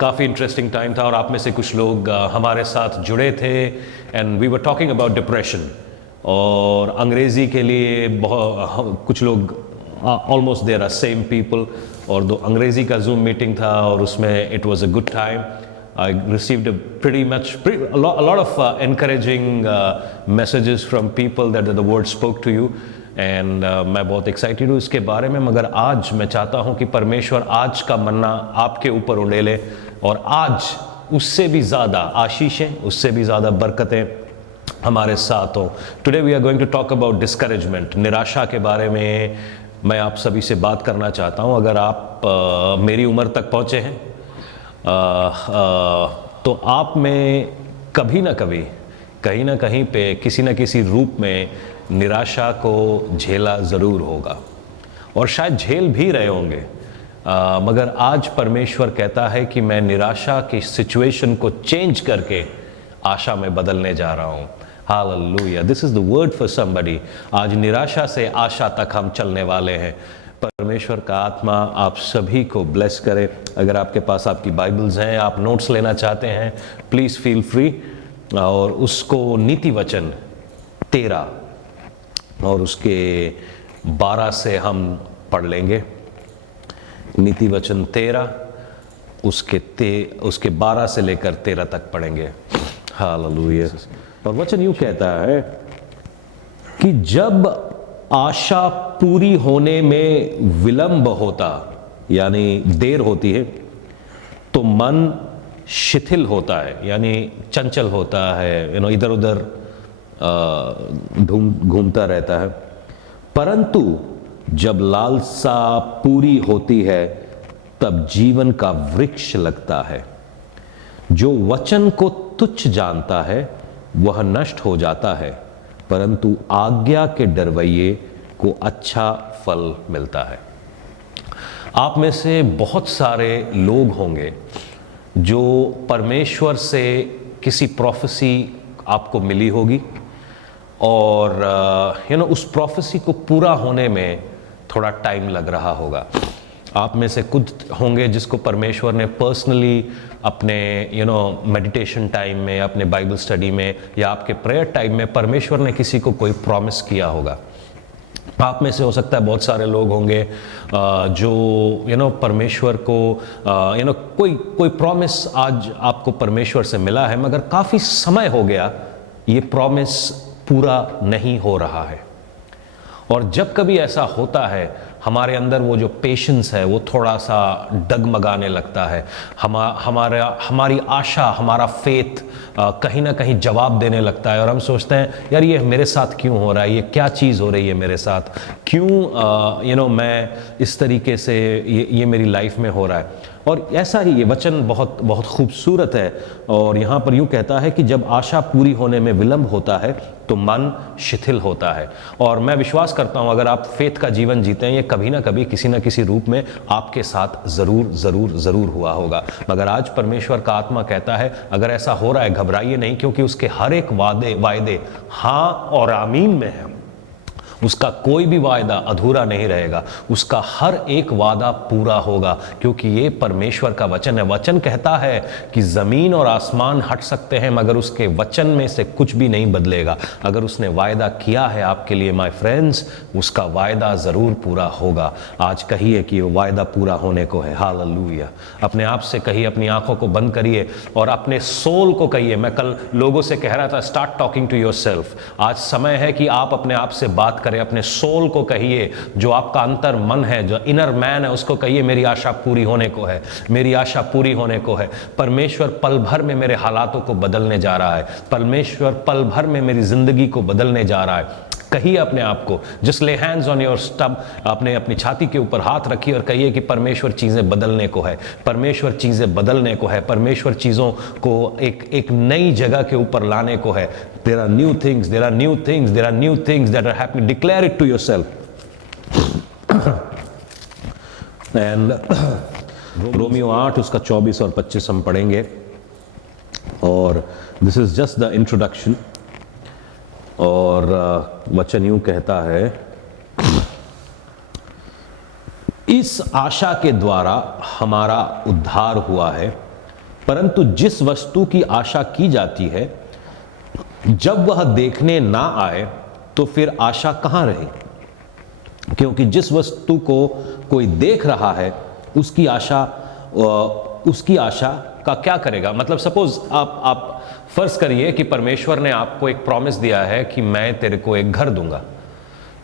काफ़ी interesting time था और आप में से कुछ लोग हमारे साथ जुड़े थे and we were talking about depression. और अंग्रेज़ी के लिए बहुत कुछ लोग almost there are same people, और दो अंग्रेज़ी का जूम मीटिंग था और उसमें it was a good time. I received a lot of encouraging messages from people that the word spoke to you, and मैं बहुत एक्साइटेड हूँ इसके बारे में। मगर आज मैं चाहता हूँ कि परमेश्वर आज का मन्ना आपके ऊपर उड़ेले और आज उससे भी ज़्यादा आशीषें, उससे भी ज़्यादा बरकतें हमारे साथ हों। Today we are going to talk about discouragement, निराशा के बारे में मैं आप सभी से बात करना चाहता हूँ। अगर आप मेरी उम्र तक पहुँचे हैं तो आप में कभी ना कभी, कहीं ना कहीं पे, किसी ना किसी रूप में निराशा को झेला ज़रूर होगा और शायद झेल भी रहे होंगे। मगर आज परमेश्वर कहता है कि मैं निराशा की सिचुएशन को चेंज करके आशा में बदलने जा रहा हूँ। Hallelujah, this is the word for somebody. आज निराशा से आशा तक हम चलने वाले हैं। परमेश्वर का आत्मा आप सभी को ब्लेस करे। अगर आपके पास आपकी बाइबल्स हैं, आप नोट्स लेना चाहते हैं, प्लीज़ फील फ्री। और उसको नीति वचन 13 और उसके 12 से हम पढ़ लेंगे। नीति वचन 13 उसके 12 से लेकर 13 तक पढ़ेंगे। हालेलुया। और वचन यूँ कहता है कि जब आशा पूरी होने में विलंब होता, यानी देर होती है, तो मन शिथिल होता है, यानी चंचल होता है, इधर उधर घूमता रहता है। परंतु जब लालसा पूरी होती है तब जीवन का वृक्ष लगता है। जो वचन को तुच्छ जानता है वह नष्ट हो जाता है, परंतु आज्ञा के डरवैये को अच्छा फल मिलता है। आप में से बहुत सारे लोग होंगे जो परमेश्वर से किसी प्रोफेसी आपको मिली होगी और उस प्रोफेसी को पूरा होने में थोड़ा टाइम लग रहा होगा। आप में से कुछ होंगे जिसको परमेश्वर ने पर्सनली अपने मेडिटेशन टाइम में, अपने बाइबल स्टडी में या आपके प्रेयर टाइम में परमेश्वर ने किसी को कोई प्रॉमिस किया होगा। आप में से हो सकता है बहुत सारे लोग होंगे जो परमेश्वर को कोई प्रॉमिस आज आपको परमेश्वर से मिला है, मगर काफ़ी समय हो गया ये प्रॉमिस पूरा नहीं हो रहा है। और जब कभी ऐसा होता है हमारे अंदर वो जो पेशेंस है वो थोड़ा सा डगमगाने लगता है। हमारी आशा, हमारा फेथ कहीं ना कहीं जवाब देने लगता है और हम सोचते हैं यार ये मेरे साथ क्यों हो रहा है, ये क्या चीज़ हो रही है मेरे साथ, क्यों मैं इस तरीके से ये मेरी लाइफ में हो रहा है। और ऐसा ही ये वचन बहुत बहुत खूबसूरत है और यहाँ पर यूँ कहता है कि जब आशा पूरी होने में विलंब होता है तो मन शिथिल होता है। और मैं विश्वास करता हूँ अगर आप फेथ का जीवन जीते हैं ये कभी ना कभी किसी ना किसी रूप में आपके साथ ज़रूर हुआ होगा। मगर आज परमेश्वर का आत्मा कहता है अगर ऐसा हो रहा है घबराइए नहीं, क्योंकि उसके हर एक वायदे हाँ और आमीन में है। उसका कोई भी वायदा अधूरा नहीं रहेगा, उसका हर एक वादा पूरा होगा, क्योंकि ये परमेश्वर का वचन है। वचन कहता है कि ज़मीन और आसमान हट सकते हैं मगर उसके वचन में से कुछ भी नहीं बदलेगा। अगर उसने वायदा किया है आपके लिए माय फ्रेंड्स, उसका वायदा ज़रूर पूरा होगा। आज कहिए कि वो वायदा पूरा होने को है। हालेलुया। अपने आप से कहिए, अपनी आंखों को बंद करिए और अपने सोल को कहिए। मैं कल लोगों से कह रहा था स्टार्ट टॉकिंग टू योरसेल्फ। आज समय है कि आप अपने आप से बात करें, अपने सोल को कहिए, जो आपका अंतर मन है, जो इनर मैन है, उसको कहिए मेरी आशा पूरी होने को है, मेरी आशा पूरी होने को है। परमेश्वर पल भर में मेरे हालातों को बदलने जा रहा है, परमेश्वर पल भर में मेरी जिंदगी को बदलने जा रहा है। कहिए अपने आप को, जस्ट ले हैंड्स ऑन योर स्टब, अपनी छाती के ऊपर हाथ रखिए और कहिए कि परमेश्वर चीज़ें बदलने को है, परमेश्वर चीज़ें बदलने को है, परमेश्वर चीज़ों को एक नई जगह के ऊपर लाने को है। There are new things, there are new things, there are new things that are happening. Declare it to yourself. And Romeo 8 उसका 24 और 25 हम पढ़ेंगे और this is just the introduction. और वचन यूं कहता है, इस आशा के द्वारा हमारा उद्धार हुआ है परंतु जिस वस्तु की आशा की जाती है जब वह देखने ना आए तो फिर आशा कहां रही, क्योंकि जिस वस्तु को कोई देख रहा है उसकी आशा का क्या करेगा। मतलब सपोज आप फर्ज करिए कि परमेश्वर ने आपको एक प्रॉमिस दिया है कि मैं तेरे को एक घर दूंगा,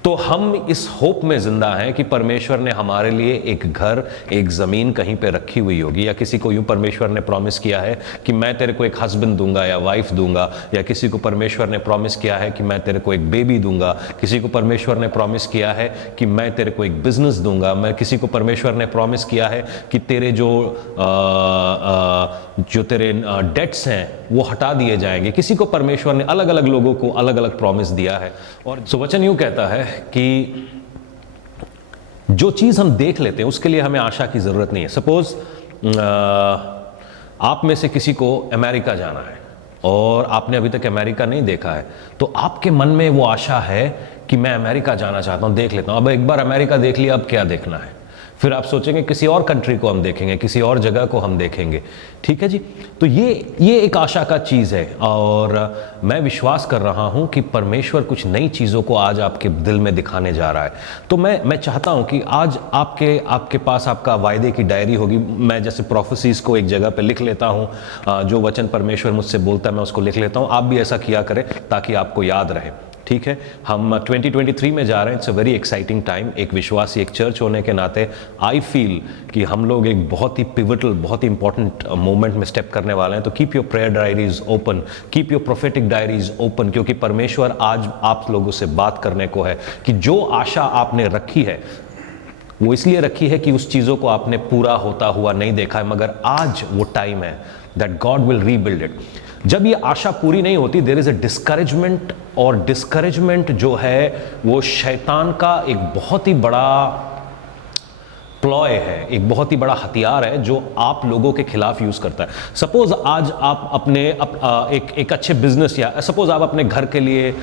तो हम इस होप में जिंदा हैं कि परमेश्वर ने हमारे लिए एक घर, एक ज़मीन कहीं पे रखी हुई होगी। या किसी को यूँ परमेश्वर ने प्रॉमिस किया है कि मैं तेरे को एक हस्बैंड दूंगा या वाइफ दूंगा, या किसी को परमेश्वर ने प्रॉमिस किया है कि मैं तेरे को एक बेबी दूंगा, किसी को परमेश्वर ने प्रॉमिस किया है कि मैं तेरे को एक बिजनेस दूंगा, मैं किसी को परमेश्वर ने प्रॉमिस किया है कि तेरे जो तेरे डेट्स हैं वो हटा दिए जाएंगे। किसी को परमेश्वर ने, अलग अलग लोगों को अलग अलग प्रॉमिस दिया है। और सो वचन यूं कहता है कि जो चीज हम देख लेते हैं उसके लिए हमें आशा की जरूरत नहीं है। सपोज आप में से किसी को अमेरिका जाना है और आपने अभी तक अमेरिका नहीं देखा है, तो आपके मन में वो आशा है कि मैं अमेरिका जाना चाहता हूं, देख लेता हूं। अब एक बार अमेरिका देख लिया, अब क्या देखना है? फिर आप सोचेंगे किसी और कंट्री को हम देखेंगे, किसी और जगह को हम देखेंगे। ठीक है जी, तो ये एक आशा का चीज़ है। और मैं विश्वास कर रहा हूं कि परमेश्वर कुछ नई चीज़ों को आज आपके दिल में दिखाने जा रहा है। तो मैं चाहता हूं कि आज आपके पास आपका वायदे की डायरी होगी। मैं जैसे प्रोफेसीज को एक जगह पे लिख लेता हूं, जो वचन परमेश्वर मुझसे बोलता है मैं उसको लिख लेता हूं। आप भी ऐसा किया करें ताकि आपको याद रहे। ठीक है, हम 2023 में जा रहे हैं। It's a very exciting time. एक विश्वासी, एक चर्च होने के नाते आई फील कि हम लोग एक बहुत ही पिवटल, बहुत ही इंपॉर्टेंट मोमेंट में स्टेप करने वाले हैं। तो keep your prayer diaries open, keep your prophetic diaries open, क्योंकि परमेश्वर आज आप लोगों से बात करने को है कि जो आशा आपने रखी है वो इसलिए रखी है कि उस चीज़ों को आपने पूरा होता हुआ नहीं देखा है, मगर आज वो टाइम है that God will rebuild it. जब ये आशा पूरी नहीं होती, देयर इज अ डिस्करेजमेंट, और डिस्करेजमेंट जो है वो शैतान का एक बहुत ही बड़ा प्लॉय है, एक बहुत ही बड़ा हथियार है जो आप लोगों के खिलाफ यूज करता है। सपोज आज आप अपने एक अच्छे बिजनेस, या सपोज आप अपने घर के लिए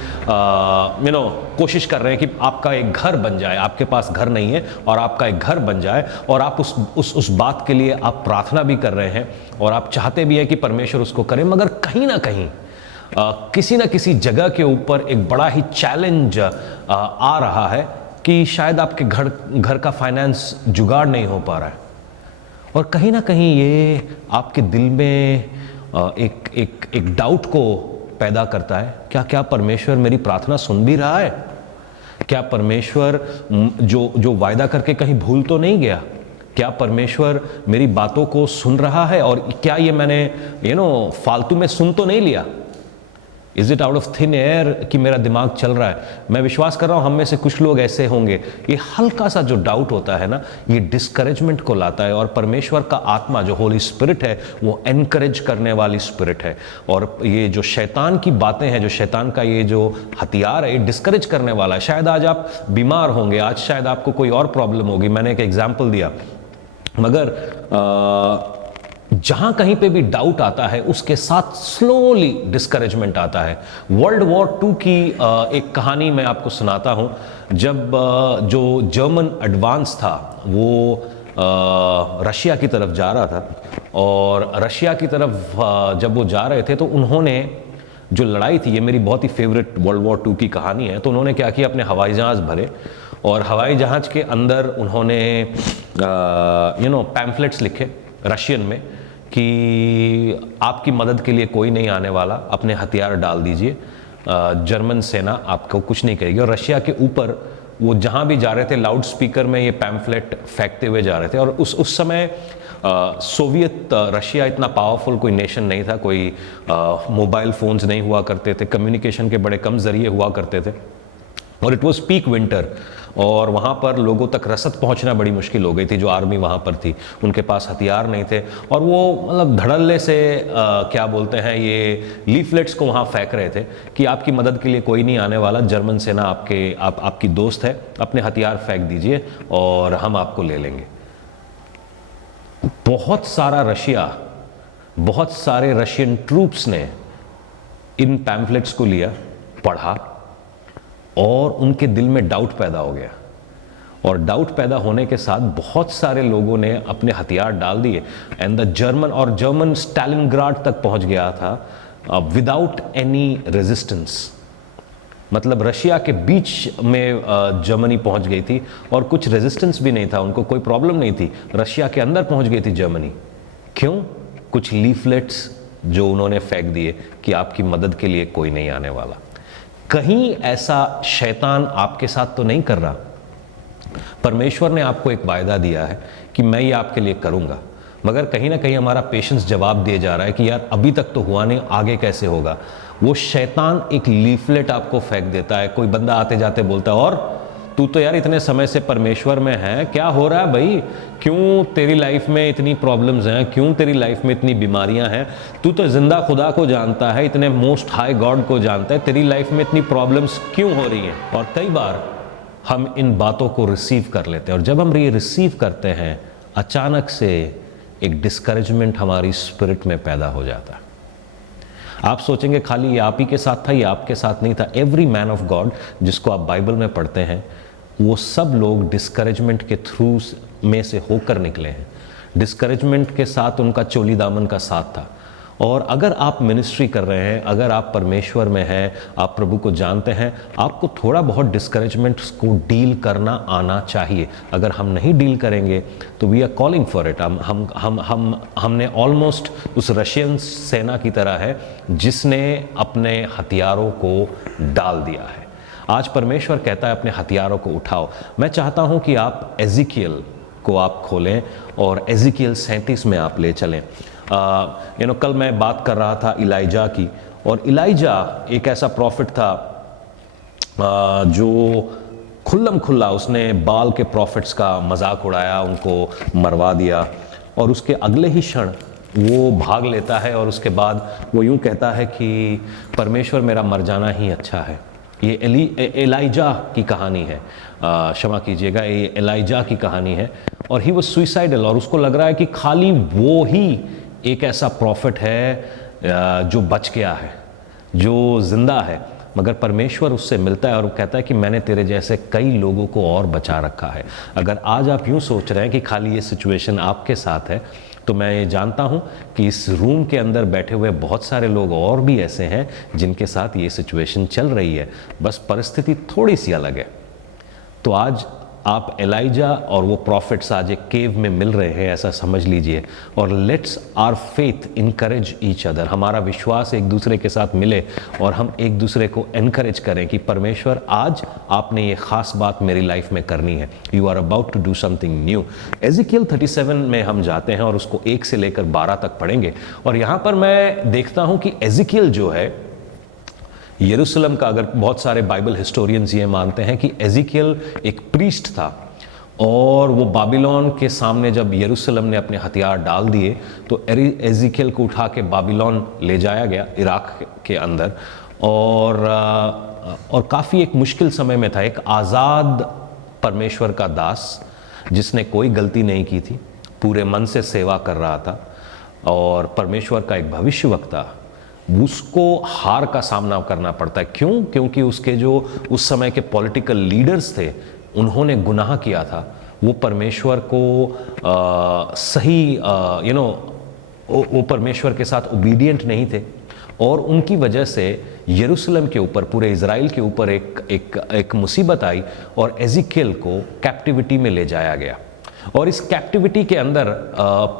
कोशिश कर रहे हैं कि आपका एक घर बन जाए। आपके पास घर नहीं है और आपका एक घर बन जाए, और आप उस बात के लिए आप प्रार्थना भी कर रहे हैं और आप चाहते भी हैं कि परमेश्वर उसको करे, मगर कहीं ना कहीं किसी ना किसी जगह के ऊपर एक बड़ा ही चैलेंज आ रहा है कि शायद आपके घर का फाइनेंस जुगाड़ नहीं हो पा रहा है। और कहीं ना कहीं ये आपके दिल में एक डाउट को पैदा करता है, क्या परमेश्वर मेरी प्रार्थना सुन भी रहा है? क्या परमेश्वर जो वायदा करके कहीं भूल तो नहीं गया? क्या परमेश्वर मेरी बातों को सुन रहा है? और क्या ये मैंने फालतू में सुन तो नहीं लिया? Is it out of thin air कि मेरा दिमाग चल रहा है? मैं विश्वास कर रहा हूं हम में से कुछ लोग ऐसे होंगे। ये हल्का सा जो डाउट होता है ना, ये डिस्करेजमेंट को लाता है। और परमेश्वर का आत्मा जो होली स्पिरिट है वो एनकरेज करने वाली स्पिरिट है। और ये जो शैतान की बातें हैं, जो शैतान का ये जो हथियार है, ये डिस्करेज करने वाला है। शायद आज आप बीमार होंगे, आज शायद आपको कोई और प्रॉब्लम होगी, मैंने एक एग्जाम्पल दिया, मगर जहां कहीं पे भी डाउट आता है उसके साथ स्लोली डिस्करेजमेंट आता है। वर्ल्ड वॉर 2 की एक कहानी मैं आपको सुनाता हूं। जब जो जर्मन एडवांस था वो रशिया की तरफ जा रहा था, और रशिया की तरफ जब वो जा रहे थे तो उन्होंने जो लड़ाई थी, ये मेरी बहुत ही फेवरेट वर्ल्ड वॉर 2 की कहानी है। तो उन्होंने क्या किया, अपने हवाई जहाज़ भरे और हवाई जहाज़ के अंदर उन्होंने पैम्फलेट्स लिखे रशियन में कि आपकी मदद के लिए कोई नहीं आने वाला, अपने हथियार डाल दीजिए, जर्मन सेना आपको कुछ नहीं करेगी। और रशिया के ऊपर वो जहाँ भी जा रहे थे लाउड स्पीकर में ये पैम्फलेट फेंकते हुए जा रहे थे। और उस समय सोवियत रशिया इतना पावरफुल कोई नेशन नहीं था, कोई मोबाइल फोन्स नहीं हुआ करते थे, कम्युनिकेशन के बड़े कम जरिए हुआ करते थे, और इट वॉज पीक विंटर, और वहाँ पर लोगों तक रसद पहुँचना बड़ी मुश्किल हो गई थी। जो आर्मी वहाँ पर थी उनके पास हथियार नहीं थे, और वो मतलब धड़ल्ले से क्या बोलते हैं, ये लीफलेट्स को वहाँ फेंक रहे थे कि आपकी मदद के लिए कोई नहीं आने वाला, जर्मन सेना आपकी दोस्त है, अपने हथियार फेंक दीजिए और हम आपको ले लेंगे। बहुत सारे रशियन ट्रूप्स ने इन पैम्फलेट्स को लिया, पढ़ा, और उनके दिल में डाउट पैदा हो गया। और डाउट पैदा होने के साथ बहुत सारे लोगों ने अपने हथियार डाल दिए एंड द जर्मन स्टालिनग्राड तक पहुंच गया था विदाउट एनी रेजिस्टेंस। मतलब रशिया के बीच में जर्मनी पहुंच गई थी और कुछ रेजिस्टेंस भी नहीं था, उनको कोई प्रॉब्लम नहीं थी, रशिया के अंदर पहुंच गई थी जर्मनी। क्यों? कुछ लीफलेट्स जो उन्होंने फेंक दिए कि आपकी मदद के लिए कोई नहीं आने वाला। कहीं ऐसा शैतान आपके साथ तो नहीं कर रहा? परमेश्वर ने आपको एक वायदा दिया है कि मैं ये आपके लिए करूंगा, मगर कहीं ना कहीं हमारा पेशेंस जवाब दिए जा रहा है कि यार अभी तक तो हुआ नहीं, आगे कैसे होगा। वो शैतान एक लीफलेट आपको फेंक देता है। कोई बंदा आते जाते बोलता है, और तू तो यार इतने समय से परमेश्वर में है, क्या हो रहा है भाई? क्यों तेरी लाइफ में इतनी प्रॉब्लम्स हैं? क्यों तेरी लाइफ में इतनी बीमारियां हैं? तू तो जिंदा खुदा को जानता है, इतने मोस्ट हाई गॉड को जानता है, तेरी लाइफ में इतनी प्रॉब्लम्स क्यों हो रही हैं? और कई बार हम इन बातों को रिसीव कर लेते हैं, और जब हम ये रिसीव करते हैं अचानक से एक डिस्करेजमेंट हमारी स्पिरिट में पैदा हो जाता है। आप सोचेंगे खाली ये आप ही के साथ था, ये आपके साथ नहीं था। एवरी मैन ऑफ गॉड जिसको आप बाइबल में पढ़ते हैं, वो सब लोग डिस्करेजमेंट के थ्रू में से होकर निकले हैं। डिस्करेजमेंट के साथ उनका चोली दामन का साथ था। और अगर आप मिनिस्ट्री कर रहे हैं, अगर आप परमेश्वर में हैं, आप प्रभु को जानते हैं, आपको थोड़ा बहुत डिस्करेजमेंट्स को डील करना आना चाहिए। अगर हम नहीं डील करेंगे तो we are calling for it. हमने ऑलमोस्ट उस रशियन सेना की तरह है जिसने अपने हथियारों को डाल दिया है। आज परमेश्वर कहता है अपने हथियारों को उठाओ। मैं चाहता हूं कि आप एजिकियल को आप खोलें और एजिकियल 37 में आप ले चलें। कल मैं बात कर रहा था इलाइजा की, और इलाइजा एक ऐसा प्रॉफिट था जो खुल्लम खुल्ला उसने बाल के प्रॉफिट्स का मजाक उड़ाया, उनको मरवा दिया, और उसके अगले ही क्षण वो भाग लेता है और उसके बाद वो यूं कहता है कि परमेश्वर मेरा मर जाना ही अच्छा है। ये एलाइजा की कहानी है, क्षमा कीजिएगा, ये एलाइजा की कहानी है। और ही वाज सुइसाइडल, और उसको लग रहा है कि खाली वो ही एक ऐसा प्रॉफिट है जो बच गया है, जो जिंदा है। मगर परमेश्वर उससे मिलता है और कहता है कि मैंने तेरे जैसे कई लोगों को और बचा रखा है। अगर आज आप यूं सोच रहे हैं कि खाली ये सिचुएशन आपके साथ है, तो मैं ये जानता हूं कि इस रूम के अंदर बैठे हुए बहुत सारे लोग और भी ऐसे हैं जिनके साथ ये सिचुएशन चल रही है, बस परिस्थिति थोड़ी सी अलग है। तो आज आप एलाइजा और वो प्रॉफिट्स आज एक केव में मिल रहे हैं, ऐसा समझ लीजिए। और let's our faith encourage each other, हमारा विश्वास एक दूसरे के साथ मिले और हम एक दूसरे को एनकरेज करें कि परमेश्वर आज आपने ये खास बात मेरी लाइफ में करनी है, you are about to do something new. Ezekiel 37 में हम जाते हैं और उसको 1 से लेकर 12 तक पढ़ेंगे। और यहाँ पर मैं देखता हूँ कि एजिकियल जो है यरूशलेम का, अगर बहुत सारे बाइबल हिस्टोरियंस ये मानते हैं कि एजिकियल एक प्रीस्ट था, और वो बाबिलोन के सामने जब यरूशलेम ने अपने हथियार डाल दिए तो एजिकियल को उठा के बाबिलोन ले जाया गया इराक के अंदर। और काफ़ी एक मुश्किल समय में था। एक आज़ाद परमेश्वर का दास जिसने कोई गलती नहीं की थी, पूरे मन से सेवा कर रहा था, और परमेश्वर का एक भविष्यवक्ता, उसको हार का सामना करना पड़ता है। क्यों? क्योंकि उसके जो उस समय के पॉलिटिकल लीडर्स थे, उन्होंने गुनाह किया था। वो परमेश्वर को वो परमेश्वर के साथ ओबीडिएंट नहीं थे, और उनकी वजह से यरूशलेम के ऊपर, पूरे इज़राइल के ऊपर एक मुसीबत आई और एजिकियल को कैप्टिविटी में ले जाया गया। और इस कैप्टिविटी के अंदर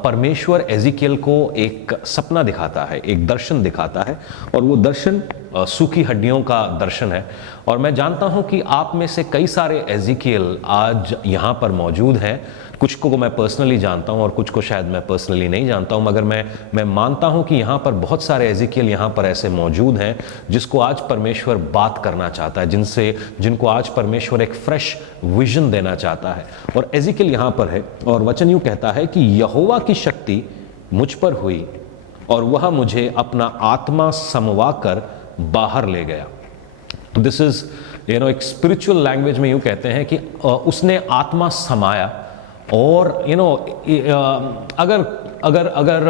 परमेश्वर एजिकियल को एक सपना दिखाता है, एक दर्शन दिखाता है, और वो दर्शन सूखी हड्डियों का दर्शन है। और मैं जानता हूं कि आप में से कई सारे एजिकियल आज यहाँ पर मौजूद हैं। कुछ को मैं पर्सनली जानता हूं और कुछ को शायद मैं पर्सनली नहीं जानता हूं, मगर मैं मानता हूं कि यहाँ पर बहुत सारे एजिकियल यहाँ पर ऐसे मौजूद हैं जिसको आज परमेश्वर बात करना चाहता है, जिनको आज परमेश्वर एक फ्रेश विजन देना चाहता है। और एजिकियल यहाँ पर है, और वचन यूं कहता है कि यहोवा की शक्ति मुझ पर हुई और वह मुझे अपना आत्मा समवा कर बाहर ले गया। दिस इज एक स्पिरिचुअल लैंग्वेज में यूं कहते हैं कि उसने आत्मा समाया। और अगर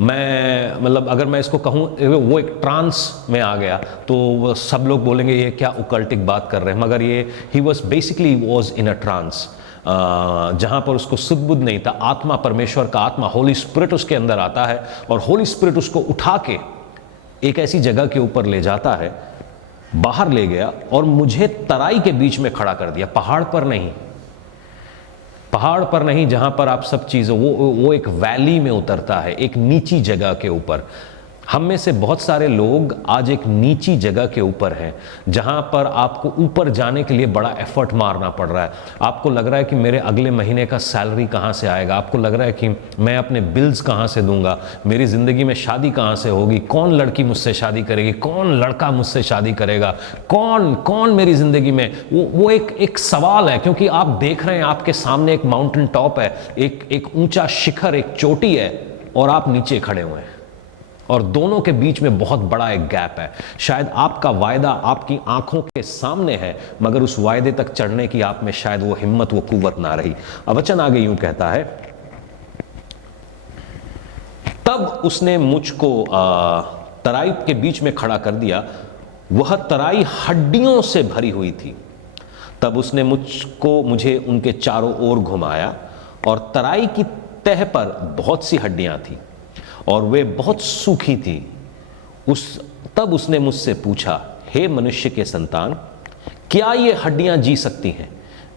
मैं मतलब अगर मैं इसको कहूँ वो एक ट्रांस में आ गया तो सब लोग बोलेंगे ये क्या ओकल्टिक बात कर रहे हैं, मगर ये he was basically was in a trance, जहाँ पर उसको सुध बुध नहीं था। आत्मा, परमेश्वर का आत्मा, होली स्पिरिट उसके अंदर आता है और होली स्पिरिट उसको उठा के एक ऐसी जगह के ऊपर ले जाता है, बाहर ले गया और मुझे तराई के बीच में खड़ा कर दिया, पहाड़ पर नहीं, पहाड़ पर नहीं जहां पर आप सब चीज़ें, वो एक वैली में उतरता है, एक नीची जगह के ऊपर। हम में से बहुत सारे लोग आज एक नीची जगह के ऊपर हैं जहां पर आपको ऊपर जाने के लिए बड़ा एफर्ट मारना पड़ रहा है। आपको लग रहा है कि मेरे अगले महीने का सैलरी कहां से आएगा, आपको लग रहा है कि मैं अपने बिल्स कहां से दूंगा, मेरी ज़िंदगी में शादी कहां से होगी, कौन लड़की मुझसे शादी करेगी, कौन लड़का मुझसे शादी करेगा, कौन कौन मेरी ज़िंदगी में, वो एक सवाल है। क्योंकि आप देख रहे हैं आपके सामने एक माउंटेन टॉप है, एक ऊंचा शिखर, एक चोटी है और आप नीचे खड़े हुए हैं और दोनों के बीच में बहुत बड़ा एक गैप है। शायद आपका वायदा आपकी आंखों के सामने है, मगर उस वायदे तक चढ़ने की आप में शायद वो हिम्मत, वो कुव्वत ना रही। अब वचन आगे यूं कहता है, तब उसने मुझको तराई के बीच में खड़ा कर दिया, वह तराई हड्डियों से भरी हुई थी। तब उसने मुझे उनके चारों ओर घुमाया और तराई की तह पर बहुत सी हड्डियां थी और वे बहुत सूखी थी। तब उसने मुझसे पूछा, हे मनुष्य के संतान, क्या ये हड्डियां जी सकती हैं?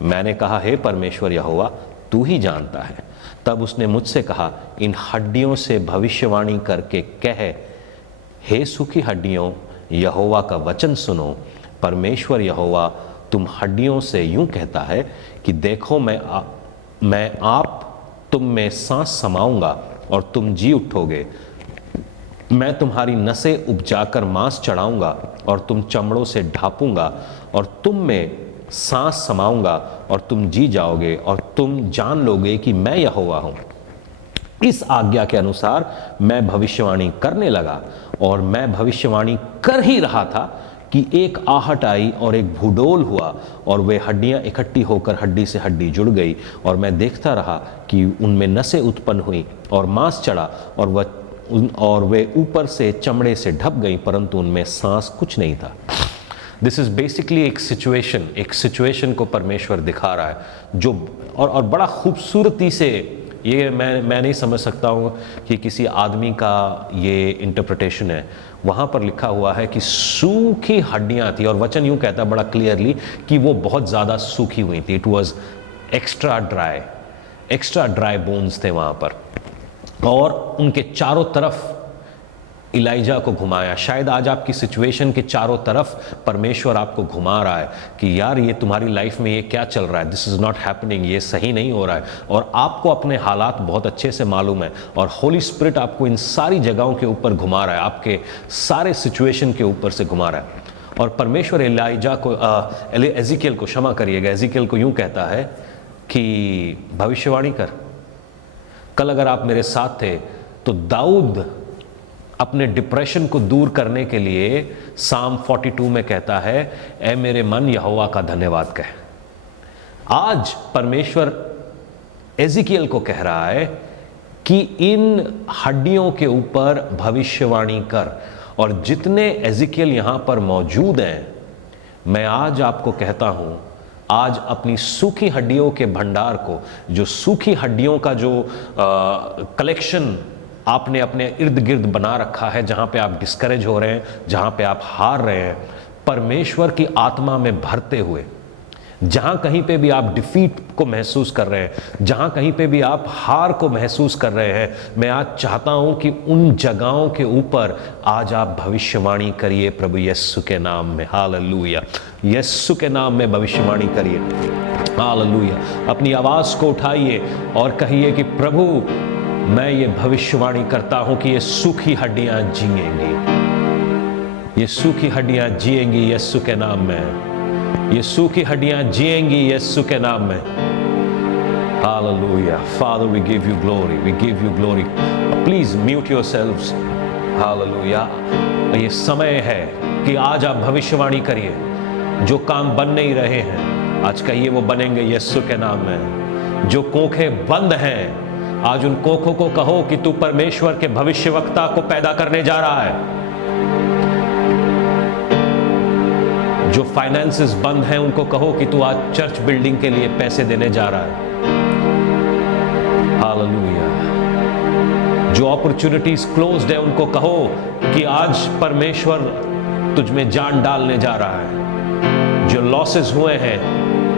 मैंने कहा, हे परमेश्वर यहोवा, तू ही जानता है। तब उसने मुझसे कहा, इन हड्डियों से भविष्यवाणी करके कह, हे सूखी हड्डियों, यहोवा का वचन सुनो। परमेश्वर यहोवा तुम हड्डियों से यूं कहता है कि देखो मैं आप तुम में सांस समाऊंगा और तुम जी उठोगे। मैं तुम्हारी नसें उपजाकर मांस चढ़ाऊंगा और तुम चमड़ों से ढापूंगा और तुम में सांस समाऊंगा और तुम जी जाओगे और तुम जान लोगे कि मैं यहोवा हूं। इस आज्ञा के अनुसार मैं भविष्यवाणी करने लगा और मैं भविष्यवाणी कर ही रहा था कि एक आहट आई और एक भूडोल हुआ और वे हड्डियां इकट्ठी होकर हड्डी से हड्डी जुड़ गई और मैं देखता रहा कि उनमें नसें उत्पन्न हुई और मांस चढ़ा और वे ऊपर से चमड़े से ढप गई, परंतु उनमें सांस कुछ नहीं था। दिस इज बेसिकली एक सिचुएशन को परमेश्वर दिखा रहा है जो और बड़ा खूबसूरती से, ये मैं नहीं समझ सकता हूँ कि किसी आदमी का ये इंटरप्रिटेशन है। वहाँ पर लिखा हुआ है कि सूखी हड्डियाँ थी और वचन यूँ कहता है बड़ा क्लियरली कि वो बहुत ज़्यादा सूखी हुई थी। It was extra dry bones थे वहाँ पर और उनके चारों तरफ इलाइजा को घुमाया। शायद आज आपकी सिचुएशन के चारों तरफ परमेश्वर आपको घुमा रहा है कि यार ये तुम्हारी लाइफ में ये क्या चल रहा है, दिस इज़ नॉट हैपनिंग, ये सही नहीं हो रहा है। और आपको अपने हालात बहुत अच्छे से मालूम है और होली स्पिरिट आपको इन सारी जगहों के ऊपर घुमा रहा है, आपके सारे सिचुएशन के ऊपर से घुमा रहा है। और परमेश्वर इलाइजा को एजिकियल को, क्षमा करिएगा, एजिकियल को यूँ कहता है कि भविष्यवाणी कर। कल अगर आप मेरे साथ थे तो दाऊद अपने डिप्रेशन को दूर करने के लिए साम 42 में कहता है, ऐ मेरे मन यहोवा का धन्यवाद कह। आज परमेश्वर एजिकियल को कह रहा है कि इन हड्डियों के ऊपर भविष्यवाणी कर। और जितने एजिकियल यहां पर मौजूद हैं, मैं आज आपको कहता हूं, आज अपनी सूखी हड्डियों के भंडार को, जो सूखी हड्डियों का जो कलेक्शन आपने अपने इर्द गिर्द बना रखा है, जहां पे आप डिस्करेज हो रहे हैं, जहां पे आप हार रहे हैं, परमेश्वर की आत्मा में भरते हुए, जहां कहीं पे भी आप डिफीट को महसूस कर रहे हैं, जहां कहीं पे भी आप हार को महसूस कर रहे हैं, मैं आज चाहता हूं कि उन जगहों के ऊपर आज आप भविष्यवाणी करिए प्रभु यीशु के नाम में। हालेलुया, यीशु के नाम में भविष्यवाणी करिए। हालेलुया, अपनी आवाज को उठाइए और कहिए कि प्रभु मैं ये भविष्यवाणी करता हूं कि ये सूखी हड्डियां जिएंगी, ये सूखी हड्डियां जिएंगी यीशु के नाम में, ये सूखी हड्डियां जिएंगी यीशु के नाम में। Hallelujah, father we give you glory, we give you glory. Please mute yourselves. Hallelujah, ये समय है कि आज आप भविष्यवाणी करिए। जो काम बन नहीं रहे हैं आज कहिए वो बनेंगे यीशु के नाम में। जो कोखे बंद हैं आज उन कोखों को कहो कि तू परमेश्वर के भविष्यवक्ता को पैदा करने जा रहा है। जो फाइनेंसेस बंद हैं उनको कहो कि तू आज चर्च बिल्डिंग के लिए पैसे देने जा रहा है। हालेलुया। जो अपॉर्चुनिटीज क्लोज्ड है उनको कहो कि आज परमेश्वर तुझ में जान डालने जा रहा है। जो लॉसेस हुए हैं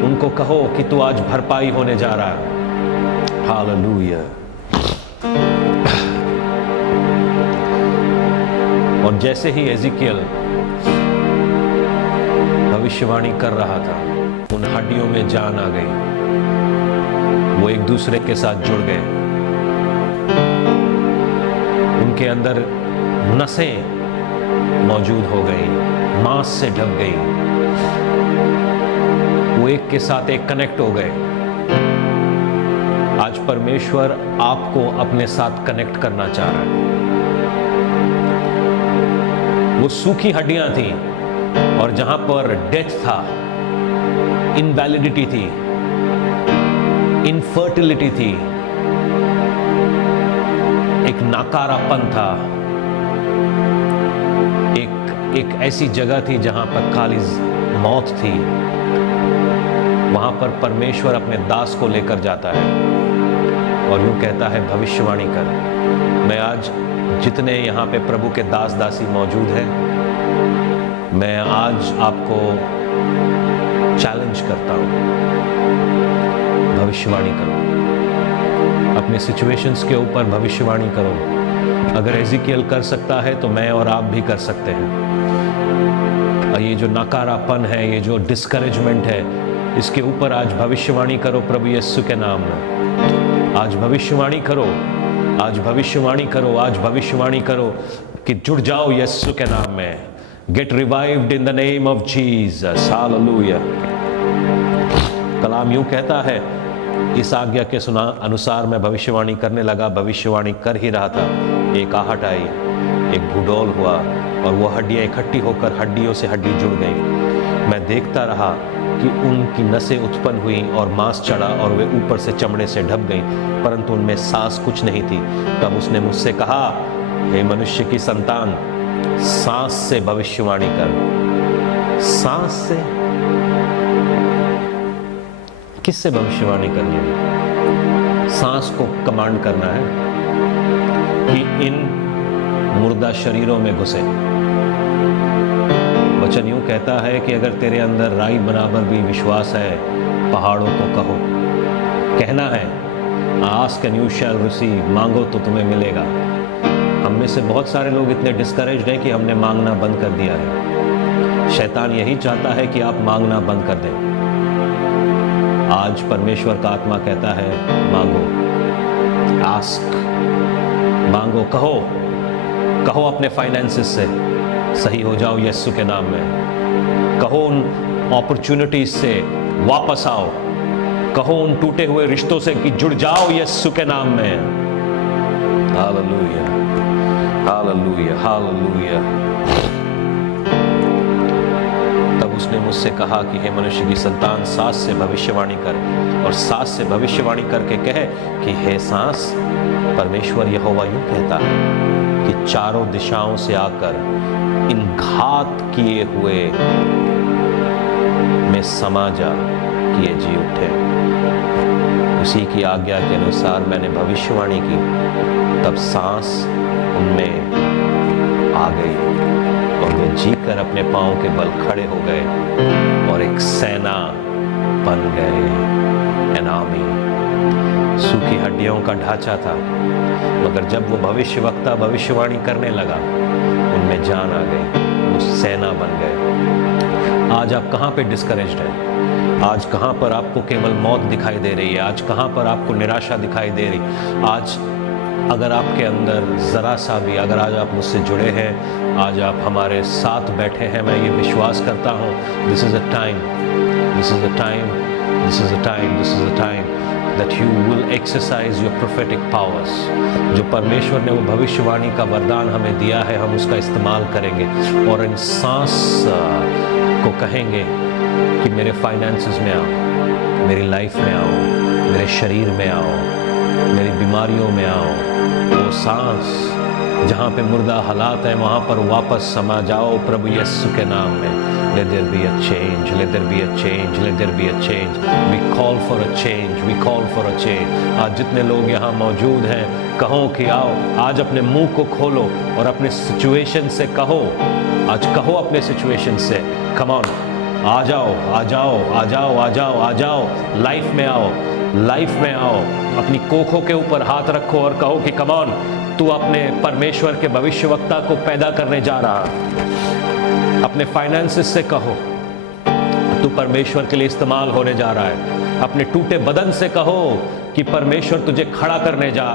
उनको कहो कि तू आज भरपाई होने जा रहा है। हालेलुया। और जैसे ही एजिकियल भविष्यवाणी कर रहा था, उन हड्डियों में जान आ गई। वो एक दूसरे के साथ जुड़ गए। उनके अंदर नसें मौजूद हो गई, मांस से ढक गई। वो एक के साथ एक कनेक्ट हो गए। आज परमेश्वर आपको अपने साथ कनेक्ट करना चाह रहा है। वो सूखी हड्डियां थी और जहां पर डेथ था, इनवैलिडिटी थी, इनफर्टिलिटी थी, एक नाकारापन था, एक ऐसी जगह थी जहां पर खाली मौत थी। वहां पर परमेश्वर अपने दास को लेकर जाता है और यूं कहता है, भविष्यवाणी कर। मैं आज जितने यहां पे प्रभु के दास दासी मौजूद हैं, मैं आज आपको चैलेंज करता हूं, भविष्यवाणी करो। अपने सिचुएशंस के ऊपर भविष्यवाणी करो। अगर एजिकियल कर सकता है तो मैं और आप भी कर सकते हैं। और ये जो नकारापन है, ये जो डिस्करेजमेंट है, इसके ऊपर आज भविष्यवाणी करो प्रभु यीशु के नाम में। आज भविष्यवाणी करो, आज भविष्यवाणी करो, आज भविष्यवाणी करो कि जुड़ जाओ यीशु के नाम में। Get revived in the name of Jesus. Hallelujah. कलाम यूं कहता है, इस आज्ञा के अनुसार मैं भविष्यवाणी करने लगा। भविष्यवाणी कर ही रहा था, एक आहट आई, एक भूडोल हुआ और वो हड्डियां इकट्ठी होकर हड्डियों से हड्डी जुड़ गई। मैं देखता रहा कि उनकी नसें उत्पन्न हुई और मांस चढ़ा और वे ऊपर से चमड़े से ढक गई, परंतु उनमें सांस कुछ नहीं थी। तब उसने मुझसे कहा, हे मनुष्य की संतान, सांस से भविष्यवाणी कर। सांस से? किससे भविष्यवाणी करनी है? सांस को कमांड करना है कि इन मुर्दा शरीरों में घुसे। वचन यूं कहता है कि अगर तेरे अंदर राई बराबर भी विश्वास है, पहाड़ों को कहो। कहना है, ask and you shall receive, मांगो तो तुम्हें मिलेगा। हम में से बहुत सारे लोग इतने डिस्करेज्ड हैं कि हमने मांगना बंद कर दिया है। शैतान यही चाहता है कि आप मांगना बंद कर दें। आज परमेश्वर का आत्मा कहता है, मांगो, आस्क, मांगो, कहो, कहो अपने फाइनेंसेस से सही हो जाओ यीशु के नाम में। कहो उन अपॉर्चुनिटीज से वापस आओ। कहो उन टूटे हुए रिश्तों से कि जुड़ जाओ यीशु के नाम में। Hallelujah, hallelujah, hallelujah. तब उसने मुझसे कहा कि हे मनुष्य की संतान, सांस से भविष्यवाणी कर और सांस से भविष्यवाणी करके कहे कि हे सांस, परमेश्वर यहोवा यूं कहता है कि चारों दिशाओं से आकर इन घात किए हुए में समा जा कि ये जी उठे। उसी की आज्ञा के अनुसार मैंने भविष्यवाणी की। तब सांस उनमें आ गई और वे जीकर अपने पांव के बल खड़े हो गए और एक सेना बन गए, एन आर्मी। सूखी हड्डियों का ढांचा था, मगर जब वो भविष्यवक्ता भविष्यवाणी करने लगा, उनमें जान आ गई, वो सेना बन गए। आज आप कहाँ पे डिस्करेज्ड हैं? आज कहाँ पर आपको केवल मौत दिखाई दे रही है? आज कहाँ पर आपको निराशा दिखाई दे रही? आज अगर आपके अंदर ज़रा सा भी, अगर आज आप मुझसे जुड़े हैं, आज आप हमारे साथ बैठे हैं, मैं ये विश्वास करता हूँ, this is a time, this is a time, this is a time, this is a time that you will exercise your prophetic powers। जो परमेश्वर ने वो भविष्यवाणी का वरदान हमें दिया है, हम उसका इस्तेमाल करेंगे और इन सांस को कहेंगे कि मेरे फाइनेंसेस में आओ, मेरी लाइफ में आओ, मेरे शरीर में आओ, मेरी बीमारियों में आओ। वो सांस जहाँ पे मुर्दा हालात हैं वहाँ पर वापस समा जाओ प्रभु यीशु के नाम में। Let there be a change, let there be a change, let there be a change. We call for a change, we call for a change. आज जितने लोग यहाँ मौजूद हैं, कहो कि आओ, आज अपने मुंह को खोलो और अपने सिचुएशन से कहो, आज कहो अपने सिचुएशन से, कम ऑन, आ जाओ, आ जाओ, आ जाओ, आ जाओ, आ जाओ, लाइफ में आओ, लाइफ में आओ। अपनी कोखों के ऊपर हाथ रखो और कहो कि कम ऑन, तू अपने परमेश्वर के भविष्यवक्ता को पैदा करने जा रहा। अपने फाइनेंसेस से कहो, तू परमेश्वर के लिए इस्तेमाल होने जा रहा है। अपने टूटे बदन से कहो कि परमेश्वर तुझे खड़ा करने जा।